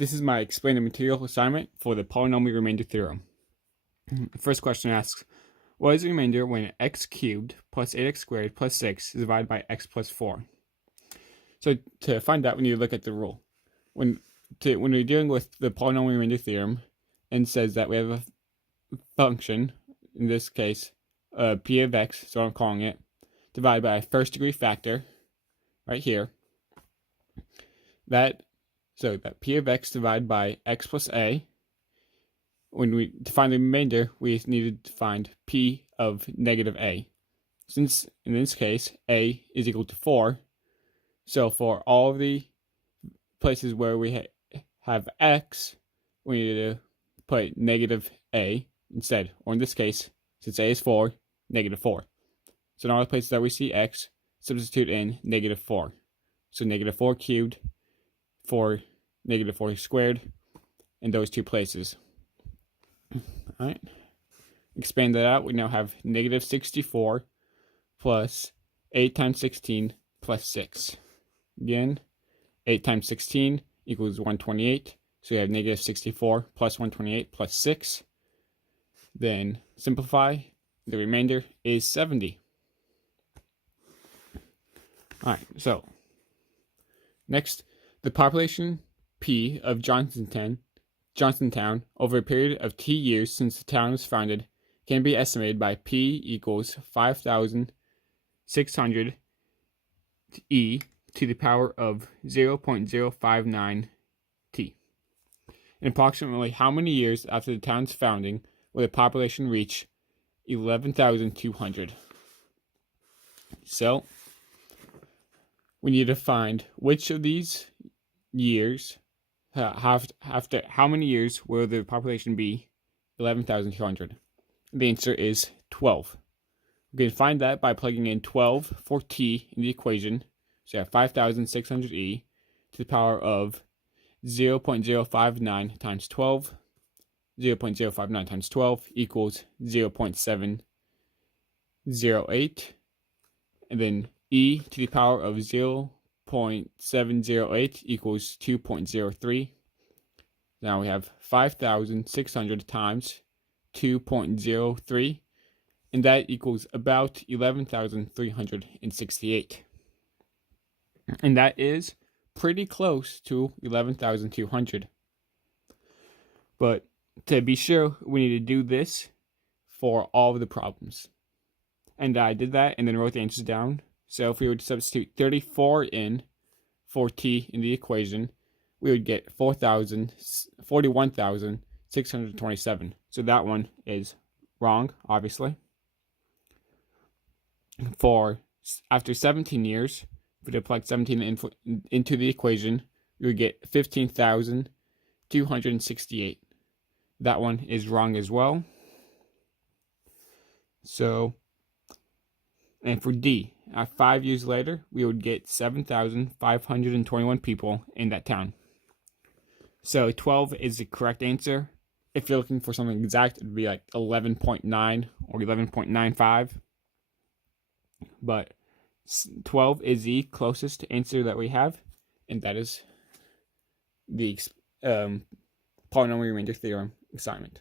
This is my explain the material assignment for the polynomial remainder theorem. The first question asks, what is the remainder when x cubed plus 8x squared plus 6 is divided by x plus 4? So to find that, we need to look at the rule. When we're dealing with the polynomial remainder theorem, and says that we have a function, in this case, p of x, so I'm calling it, divided by a first degree factor, right here, that p of x divided by x plus a, when we define the remainder, we needed to find p of negative a. Since, in this case, a is equal to 4, so for all of the places where we have x, we need to put negative a instead, or in this case, since a is 4, negative 4. So in all the places that we see x, substitute in negative 4. So negative 4 cubed for negative 4 squared in those two places. Alright, expand that out, we now have negative 64 plus 8 times 16 plus 6. Again, 8 times 16 equals 128, so we have negative 64 plus 128 plus 6. Then simplify, the remainder is 70. Alright, so next, the population P of Johnsontown over a period of T years since the town was founded can be estimated by P equals 5,600 e to the power of 0.059 t. And approximately how many years after the town's founding will the population reach 11,200? So we need to find which of these years, after how many years will the population be 11,200? The answer is 12. We can find that by plugging in 12 for t in the equation. So you have 5,600 e to the power of 0.059 times 12. 0.059 times 12 equals 0.708. And then e to the power of 0.708 equals 2.03. Now we have 5,600 times 2.03, and that equals about 11,368. And that is pretty close to 11,200. But to be sure, we need to do this for all of the problems. And I did that and then wrote the answers down. So if we were to substitute 34 in for t in the equation, we would get 41,627. So that one is wrong, obviously. For after 17 years, if we plug 17 into the equation, we would get 15,268. That one is wrong as well. So, and for D, 5 years later, we would get 7,521 people in that town. So 12 is the correct answer. If you're looking for something exact, it would be like 11.9 or 11.95. But 12 is the closest answer that we have, and that is the polynomial remainder theorem assignment.